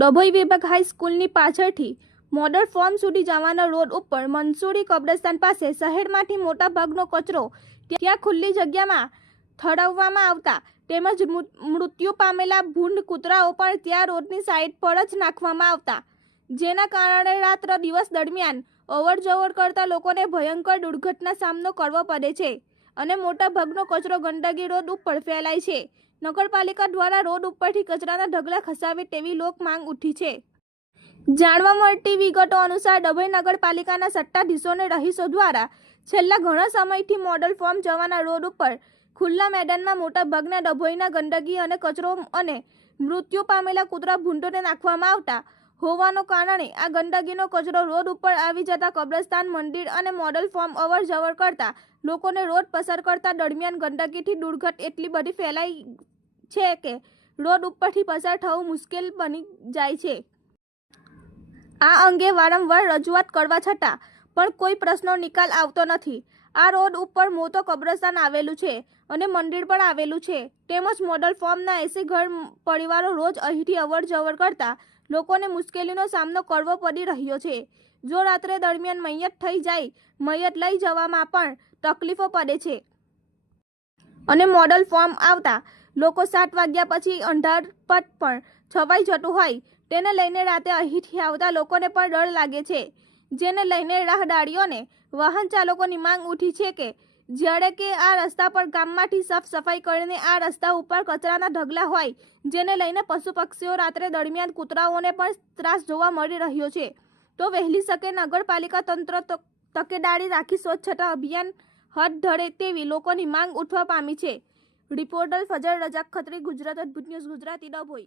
ડભોઈ વિભાગ હાઈસ્કૂલની પાછળથી model form સુધી જવાના રોડ ઉપર મંસૂરી કબ્રસ્તાન પાસે શહેરમાંથી મોટા ભાગનો કચરો ત્યાં ખુલ્લી જગ્યામાં ઠાલવવામાં આવતા તેમજ મૃત્યુ પામેલા ભૂંડ કૂતરાઓ પણ ત્યાં રોડની સાઈડ પર જ નાખવામાં આવતા, જેના કારણે રાત્ર દિવસ દરમિયાન અવરજવર કરતા લોકોને ભયંકર દુર્ઘટના સામનો કરવો પડે છે અને મોટા ભાગનો કચરો ગંદકી રોડ ઉપર ફેલાય છે. નગરપાલિકા દ્વારા રોડ ઉપરથી કચરાના ઢગલા ખસાવે તેવી લોક માંગ ઉઠી છે. જાણવા મળતી વિગતો અનુસાર ડભોઈ નગરપાલિકાના સત્તાધીશો અને રહીશો દ્વારા છેલ્લા ઘણા સમયથી મોડલ ફોર્મ જવાના રોડ ઉપર ખુલ્લા મેદાનમાં મોટા ભાગના ડભોઈના ગંદકી અને કચરો અને મૃત્યુ પામેલા કૂતરા ભૂંડોને નાખવામાં આવતા હોવાના કારણે આ ગંદકીનો કચરો રોડ ઉપર આવી જતા કબ્રસ્તાન, મંદિર અને મોડલ ફોર્મ અવર જવર કરતા લોકોને રોડ પસાર કરતા દરમિયાન ગંદકીથી દુર્ગંધ એટલી બધી ફેલાઈ છે કે રોડ ઉપરથી પસાર થવું મુશ્કેલ બની જાય છે. આ અંગે વારંવાર રજૂઆત કરવા છતાં પણ કોઈ પ્રશ્નનો નિકાલ આવતો નથી. આ રોડ ઉપર મોટો કબ્રસ્તાન આવેલું છે અને મંદિર પણ આવેલું છે, તેમજ મોડલ ફોર્મના 80 ઘર પરિવારો રોજ અહીંથી અવર જવર કરતા લોકોને મુશ્કેલીનો સામનો કરવો પડી રહ્યો છે. જો રાત્રે દરમિયાન મૈયત થઈ જાય, મૈયત લઈ જવામાં પણ તકલીફો પડે છે અને મોડલ ફોર્મ આવતા લોકો 7 વાગ્યા પછી અંધારપટ પણ છવાઈ જતું હોય તેને લઈને રાતે અહીંથી આવતા લોકોને પણ ડર લાગે છે, જેને લઈને રાહદારીઓને વાહન ચાલકોની માંગ ઉઠી છે કે જ્યારે કે આ રસ્તા પર ગામમાંથી સાફ સફાઈ કરીને આ રસ્તા ઉપર કચરાના ઢગલા હોય, જેને લઈને પશુ પક્ષીઓ રાત્રે દરમિયાન કૂતરાઓને પણ ત્રાસ જોવા મળી રહ્યો છે, તો વહેલી તકે નગરપાલિકા તંત્ર તકેદારી રાખી સ્વચ્છતા અભિયાન હાથ ધરે તેવી લોકોની માંગ ઉઠવા પામી છે. રિપોર્ટર ફજલ રજાક ખત્રી, ગુજરાત અદ્ભુત ન્યૂઝ, ગુજરાતી, ડભોઈ.